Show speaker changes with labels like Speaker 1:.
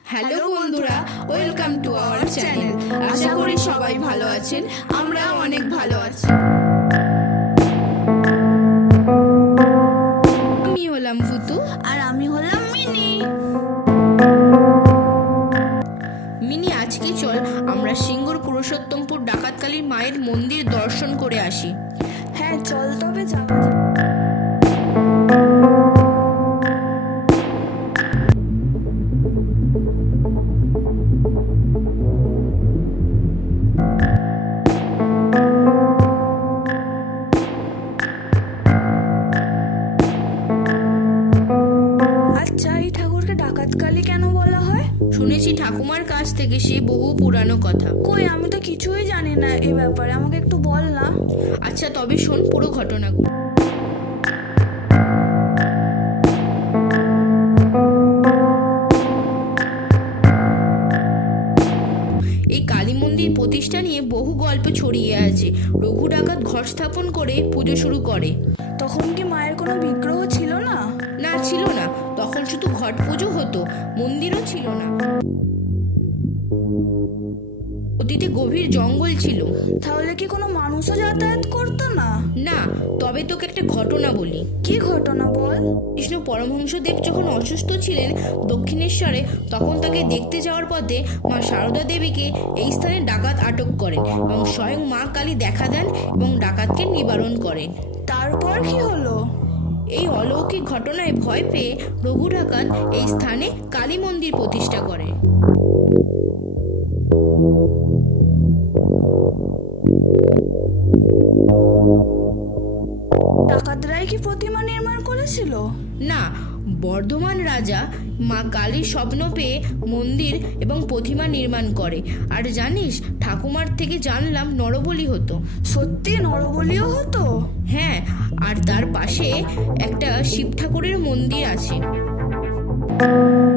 Speaker 1: Hello বন্ধুরা, welcome to our channel. আশা করি সবাই ভালো আছেন, আমরাও অনেক ভালো আছি। আমি হলাম ফুতু
Speaker 2: আর আমি হলাম মিনি।
Speaker 1: মিনি, আজকে চল আমরা সিঙ্গুর পুরুষোত্তমপুর ডাকাতকালীর মায়ের মন্দির দর্শন করে আসি।
Speaker 2: হ্যাঁ চল, তবে যাওয়া যাক। আচ্ছা, এই ঠাকুরকে ডাকাতকালী কেন বলা হয়?
Speaker 1: শুনেছি ঠাকুমার কাছ থেকে সে বহু পুরানো কথা।
Speaker 2: কই, আমি তো কিছুই জানি না এই ব্যাপারে, আমাকে একটু বল না।
Speaker 1: আচ্ছা, তবে শোন পুরো ঘটনাগুলো। এই কালী মন্দির প্রতিষ্ঠা নিয়ে বহু গল্প ছড়িয়ে আছে। রঘু ডাকাত ঘর স্থাপন করে পুজো শুরু করে।
Speaker 2: তখন কি মায়ের কোনো বিগ্রহ ছিল না?
Speaker 1: না, ছিল না। তখন শুধু ঘট পুজো হতো, মন্দিরও ছিল না। অতীতে গভীর জঙ্গল ছিল।
Speaker 2: তাহলে কি কোনো মানুষও যাতায়াত করতো না?
Speaker 1: না, তবে তোকে একটা ঘটনা বলি।
Speaker 2: কি ঘটনা বল।
Speaker 1: কৃষ্ণ পরমহংসদেব যখন অসুস্থ ছিলেন দক্ষিণেশ্বরে, তখন তাকে দেখতে যাওয়ার পথে মা সারদা দেবীকে এই স্থানে ডাকাত আটক করেন এবং স্বয়ং মা কালী দেখা দেন এবং ডাকাতকে নিবারণ করেন।
Speaker 2: তারপর কি হলো?
Speaker 1: এই অলৌকিক ঘটনায় ভয় পেয়ে রঘু ডাকাত এই স্থানে কালী মন্দির প্রতিষ্ঠা করে।
Speaker 2: ডাকাতরাই কি প্রতিমা নির্মাণ করেছিল?
Speaker 1: না, বর্ধমান রাজা মা কালীর স্বপ্ন পেয়ে মন্দির এবং প্রতিমা নির্মাণ করে। আর জানিস, ঠাকুমার থেকে জানলাম নরবলি হতো।
Speaker 2: সত্যি নরবলিও হতো?
Speaker 1: হ্যাঁ, আর তার পাশে একটা শিব ঠাকুরের মন্দির আছে।